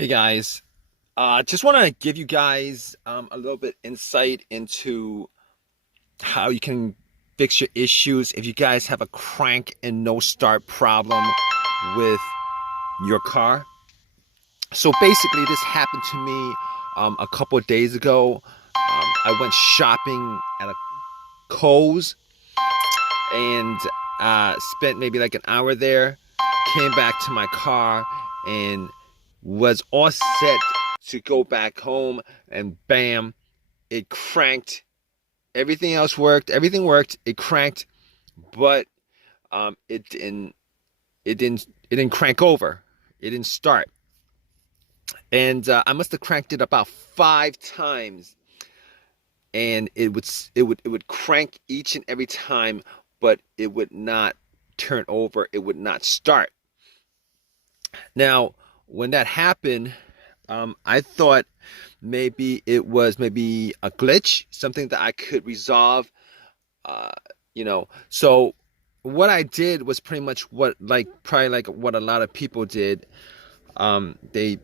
Hey guys, just want to give you guys a little bit insight into how you can fix your issues if you guys have a crank and no start problem with your car. So basically, this happened to me a couple of days ago. I went shopping at a Kohl's and spent maybe like an hour there. Came back to my car and was all set to go back home, and bam, it cranked. Everything else worked. Everything worked. It cranked, but it didn't. It didn't crank over. It didn't start, and I must have cranked it about 5 times, and it would crank each and every time, but it would not turn over. It would not start. Now, when that happened, I thought maybe it was maybe a glitch, something that I could resolve. Uh, so what I did was pretty much what, like, probably like what a lot of people did. They,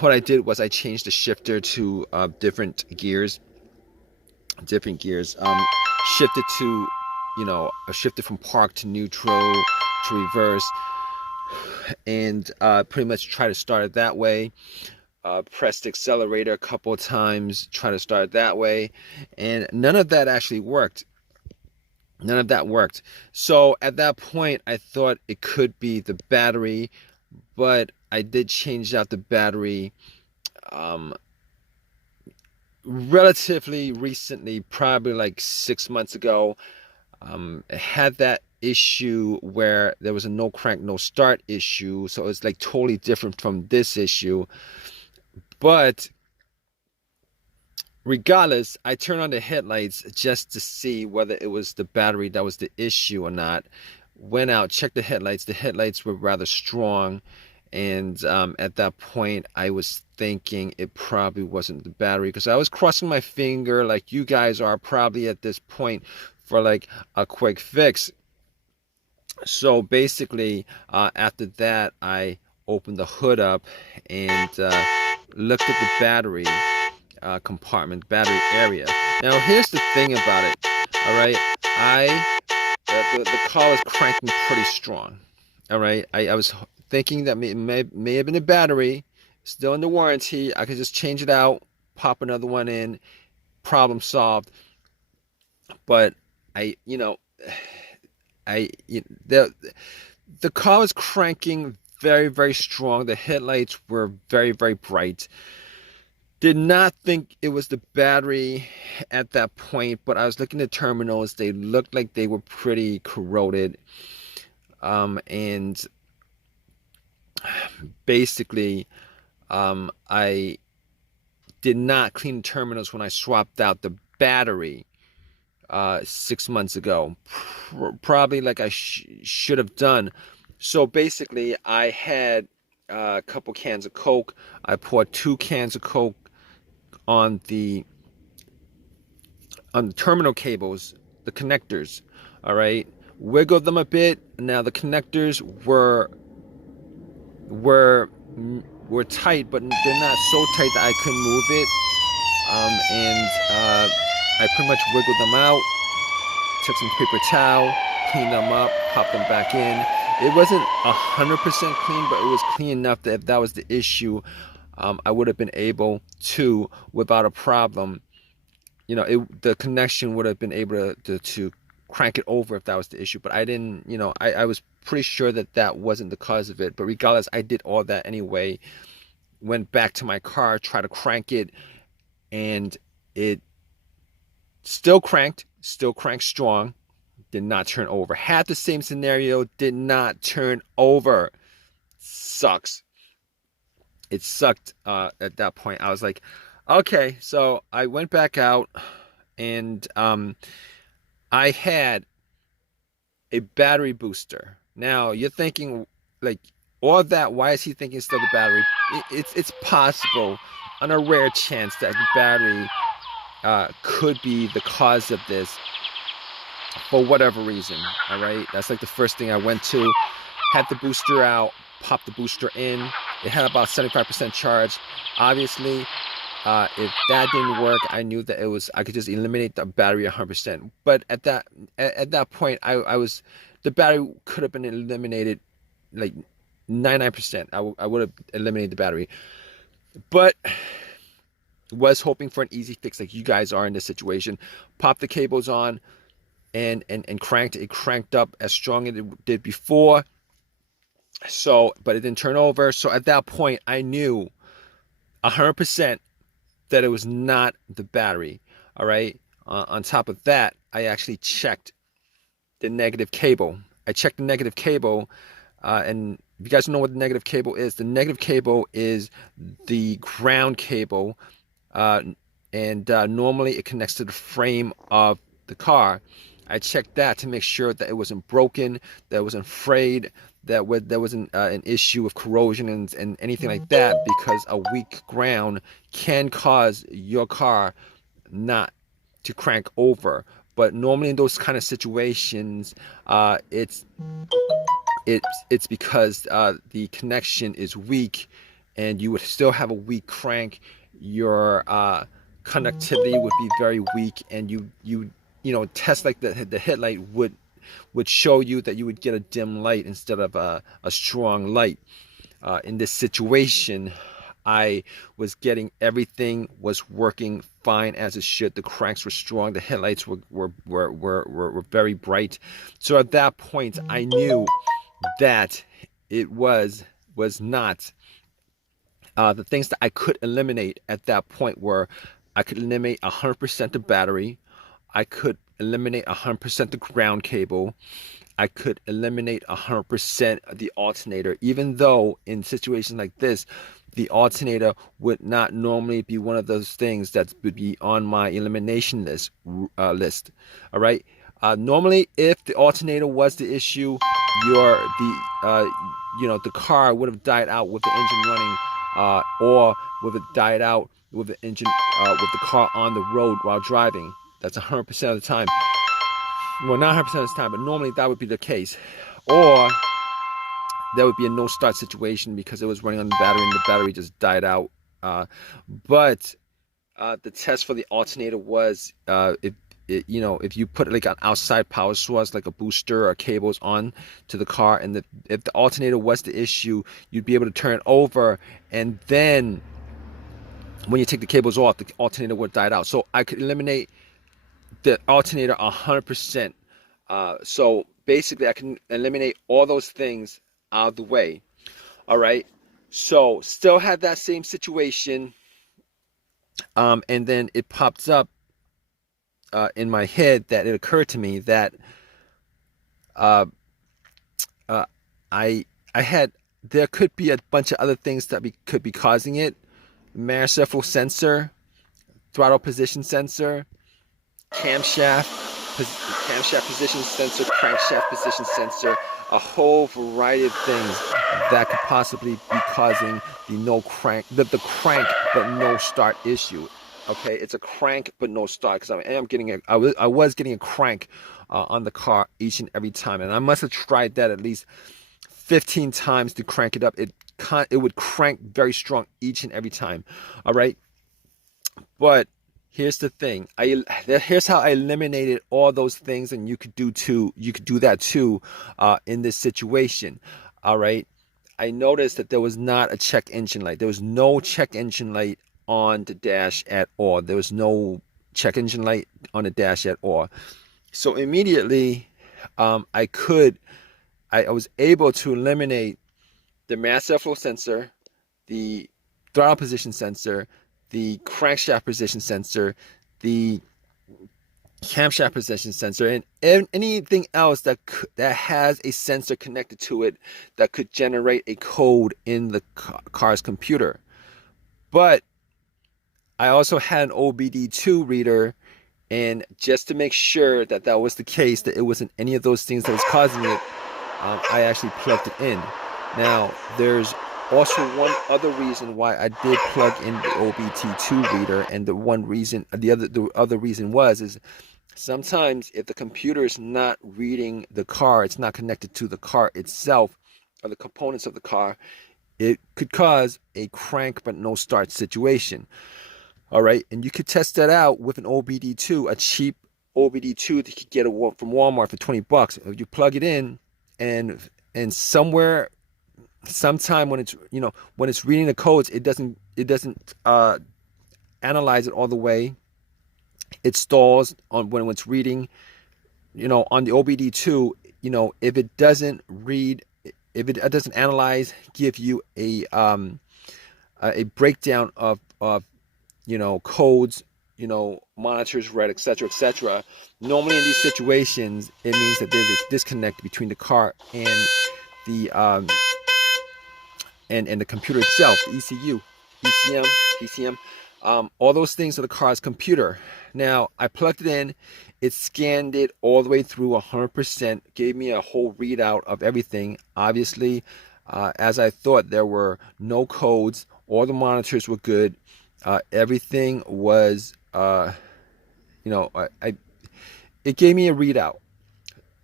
what I did was I changed the shifter to different gears. Shifted to, I shifted from park to neutral to reverse, and pretty much try to start it that way. Pressed the accelerator a couple of times, try to start it that way, and none of that actually worked. None of that worked. So at that point, I thought it could be the battery, but I did change out the battery um, relatively recently, probably like 6 months ago. It had that issue where there was a no crank, no start issue, so it's like totally different from this issue. But regardless, I turned on the headlights just to see whether it was the battery that was the issue or not. Went out, checked the headlights. The headlights were rather strong. And at that point, I was thinking it probably wasn't the battery, because I was crossing my finger like you guys are probably at this point for like a quick fix. So basically, after that, I opened the hood up and looked at the battery compartment, battery area. Now, here's the thing about it. All right, the car was cranking pretty strong. All right, I was thinking that may have been a battery, still under warranty. I could just change it out, pop another one in, problem solved. But I, you know, I the car was cranking very, very strong. The headlights were very, very bright. Did not think it was the battery at that point, but I was looking at terminals. They looked like they were pretty corroded. And basically, I did not clean the terminals when I swapped out the battery 6 months ago. Probably like I should have done. So basically, I had a couple cans of Coke. I poured 2 cans of Coke on the terminal cables, the connectors. All right, wiggled them a bit. Now the connectors were were tight, but they're not so tight that I couldn't move it. And I pretty much wiggled them out. Took some paper towel, cleaned them up, popped them back in. It wasn't 100% clean, but it was clean enough that if that was the issue, I would have been able to, without a problem, the connection would have been able to crank it over if that was the issue. But I didn't, I was pretty sure that that wasn't the cause of it. But regardless, I did all that anyway. Went back to my car, tried to crank it, and it still cranked strong, did not turn over. Had the same scenario, did not turn over. Sucks. It sucked at that point. I was like, okay, so I went back out, and I had a battery booster. Now you're thinking, like, all that, why is he thinking it's still the battery? It's possible, on a rare chance, that the battery could be the cause of this for whatever reason. All right, that's like the first thing I went to. Had the booster out, popped the booster in. It had about 75% charge. Obviously, if that didn't work, I knew that I could just eliminate the battery 100%. But at that point, I was the battery could have been eliminated like 99%. I would have eliminated the battery, but was hoping for an easy fix like you guys are in this situation. Popped the cables on and cranked it. It cranked up as strong as it did before. So, but it didn't turn over. So at that point, I knew 100% that it was not the battery. All right. On top of that, I actually checked the negative cable. I checked the negative cable, and if you guys know what the negative cable is, the negative cable is the ground cable, and normally it connects to the frame of the car. I checked that to make sure that it wasn't broken, that it wasn't frayed, that there wasn't an issue of corrosion and anything like that, because a weak ground can cause your car not to crank over. But normally in those kind of situations, it's because the connection is weak, and you would still have a weak crank. Your conductivity would be very weak, and you know, tests like the headlight would show you that you would get a dim light instead of a strong light. In this situation, I was getting everything was working fine as it should. The cranks were strong. The headlights were very bright. So at that point, I knew that it was not the things that I could eliminate at that point were I could eliminate 100% the battery. I could eliminate 100% the ground cable. I could eliminate 100% the alternator, even though in situations like this, the alternator would not normally be one of those things that would be on my elimination list. All right. Normally, if the alternator was the issue, the car would have died out with the engine running, or would have died out with the engine with the car on the road while driving. That's 100% of the time. Well, not 100% of the time, but normally that would be the case. Or there would be a no start situation because it was running on the battery and the battery just died out. But the test for the alternator was if you put like an outside power source like a booster or cables on to the car, and if the alternator was the issue, you'd be able to turn it over, and then when you take the cables off, the alternator would die out. So I could eliminate the alternator 100%. So basically I can eliminate all those things out of the way. All right. So still had that same situation. And then it pops up in my head that it occurred to me that there could be a bunch of other things that could be causing it. Manifold sensor, throttle position sensor, camshaft position sensor, crankshaft position sensor, a whole variety of things that could possibly be causing the crank but no start issue. Okay, it's a crank but no start, because I was getting a crank on the car each and every time, and I must have tried that at least 15 times to crank it up. It would crank very strong each and every time. All right, but here's the thing. Here's how I eliminated all those things, and you could do that too in this situation. All right, I noticed that there was not a check engine light. There was no check engine light on the dash at all. There was no check engine light on the dash at all. So immediately, I was able to eliminate the mass airflow sensor, the throttle position sensor, the crankshaft position sensor, the camshaft position sensor, and anything else that has a sensor connected to it that could generate a code in the car's computer. But I also had an OBD2 reader, and just to make sure that that was the case, that it wasn't any of those things that was causing it, I actually plugged it in. Now, there's also one other reason why I did plug in the OBD2 reader, and the other reason is sometimes if the computer is not reading the car, it's not connected to the car itself, of the components of the car, it could cause a crank but no start situation. All right, and you could test that out with an OBD2, a cheap OBD2 that you could get from Walmart for $20. If you plug it in, and somewhere, sometime when it's reading the codes, it doesn't analyze it all the way. It stalls on when it's reading. On the OBD2, if it doesn't read, if it doesn't analyze, give you a breakdown of codes, monitors read, etc., etc. Normally in these situations, it means that there's a disconnect between the car and the and the computer itself, the ECU, ECM, PCM, all those things are the car's computer. Now, I plugged it in, it scanned it all the way through 100%, gave me a whole readout of everything. Obviously, as I thought, there were no codes, all the monitors were good, everything was, it gave me a readout.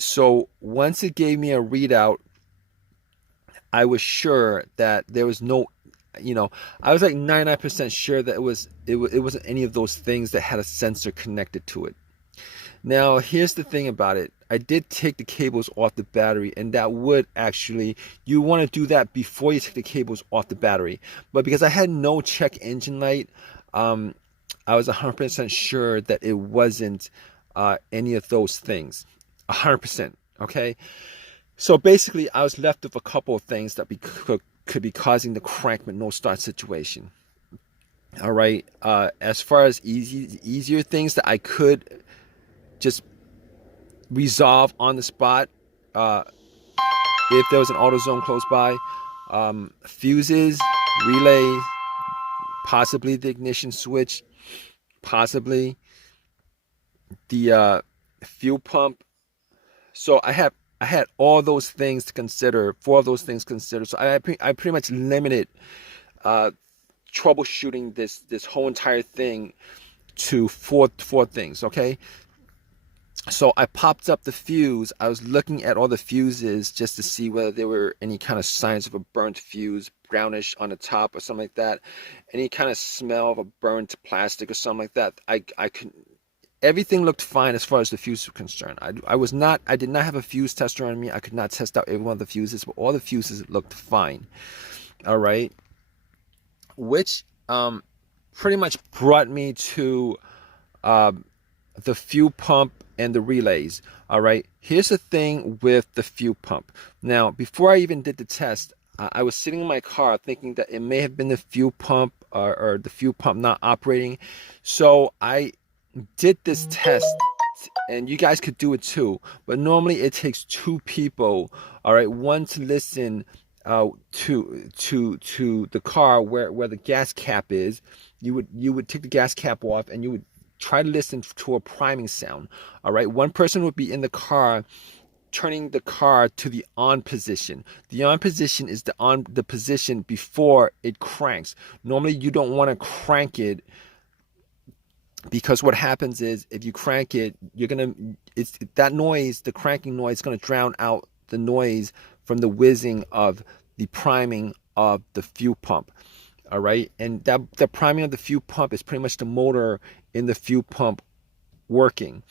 So once it gave me a readout, I was sure that there was no, I was like 99% sure that it wasn't any of those things that had a sensor connected to it. Now, here's the thing about it. I did take the cables off the battery, and that would actually, you want to do that before you take the cables off the battery. But because I had no check engine light, I was 100% sure that it wasn't any of those things. 100%. Okay. So basically, I was left with a couple of things that could be causing the crank but no start situation. All right. As far as easier things that I could just resolve on the spot, if there was an AutoZone close by, fuses, relays, possibly the ignition switch, possibly the fuel pump. So I had all those things to consider, 4 of those things considered. So I pretty much limited troubleshooting this whole entire thing to four things. Okay. So I popped up the fuse. I was looking at all the fuses just to see whether there were any kind of signs of a burnt fuse, brownish on the top or something like that. Any kind of smell of a burnt plastic or something like that. I could. Everything looked fine as far as the fuse was concerned. I did not have a fuse tester on me. I could not test out every one of the fuses, but all the fuses looked fine. All right. Which pretty much brought me to the fuel pump and the relays. All right. Here's the thing with the fuel pump. Now, before I even did the test, I was sitting in my car thinking that it may have been the fuel pump or the fuel pump not operating. So I did this test, and you guys could do it too, but normally it takes 2 people, all right, one to listen to the car where the gas cap is. You would take the gas cap off, and you would try to listen to a priming sound. All right, one person would be in the car turning the car to the on position. The on position is the position before it cranks. Normally you don't want to crank it, because what happens is if you crank it, that noise, the cranking noise, is going to drown out the noise from the whizzing of the priming of the fuel pump. All right, and the priming of the fuel pump is pretty much the motor in the fuel pump working.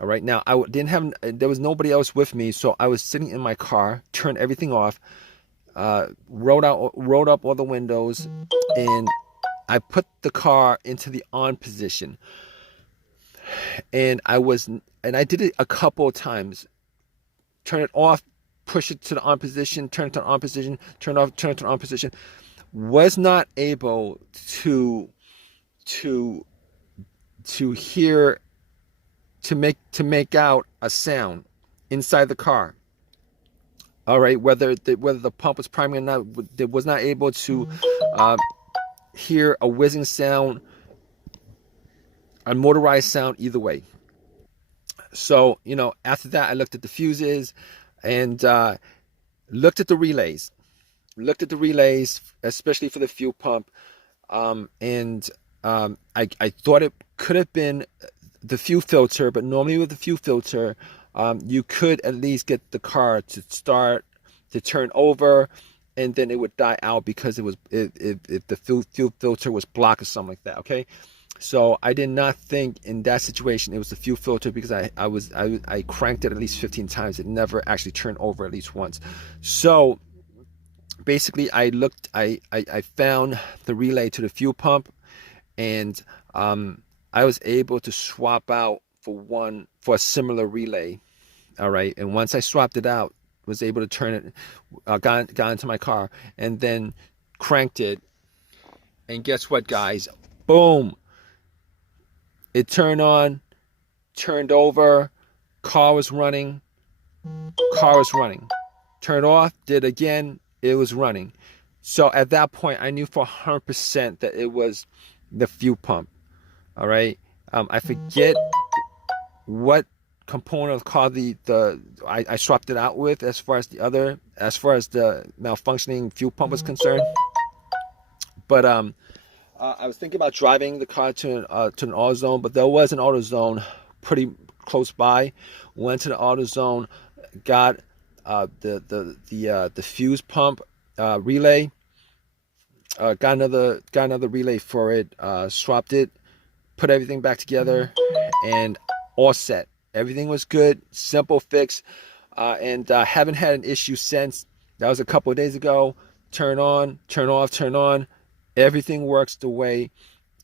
All right, now there was nobody else with me, so I was sitting in my car, turned everything off, rolled up all the windows, and I put the car into the on position, and I did it a couple of times. Turn it off, push it to the on position, turn it to the on position, turn it off, turn it to the on position. Was not able to hear, to make out a sound inside the car. All right, whether the pump was priming or not, it was not able to hear a whizzing sound, a motorized sound, either way. So, after that, I looked at the fuses and looked at the relays. Especially for the fuel pump. I thought it could have been the fuel filter, but normally with the fuel filter, you could at least get the car to start to turn over, and then it would die out because if the fuel filter was blocked or something like that. Okay, so I did not think in that situation it was the fuel filter, because I cranked it at least 15 times. It never actually turned over at least once. So basically, I found the relay to the fuel pump, and I was able to swap out for a similar relay. All right, and once I swapped it out, was able to turn it, got into my car, and then cranked it. And guess what, guys? Boom! It turned on, turned over, car was running, turned off, did again, it was running. So at that point, I knew for 100% that it was the fuel pump. All right, I forget what component of the car I swapped it out with, as far as the malfunctioning fuel pump was concerned. But I was thinking about driving the car to an AutoZone, but there was an AutoZone pretty close by. Went to the AutoZone, got the fuse pump relay, got another relay for it, swapped it, put everything back together, and all set. Everything was good, simple fix, and haven't had an issue since. That was a couple of days ago. Turn on, turn off, turn on. Everything works the way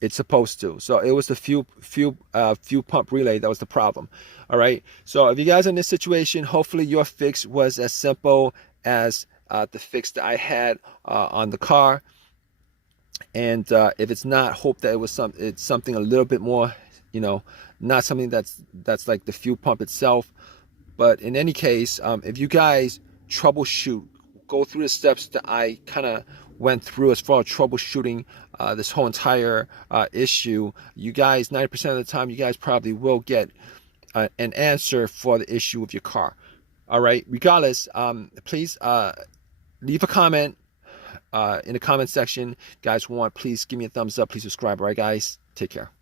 it's supposed to. So it was the fuel pump relay that was the problem. All right. So if you guys are in this situation, hopefully your fix was as simple as the fix that I had on the car. And if it's not, hope that it's something a little bit more, not something that's like the fuel pump itself. But in any case, if you guys troubleshoot, go through the steps that I kind of went through as far as troubleshooting this whole entire issue, you guys, 90% of the time, you guys probably will get an answer for the issue of your car. All right. Regardless, please leave a comment in the comment section. If you guys want, please give me a thumbs up. Please subscribe. All right, guys. Take care.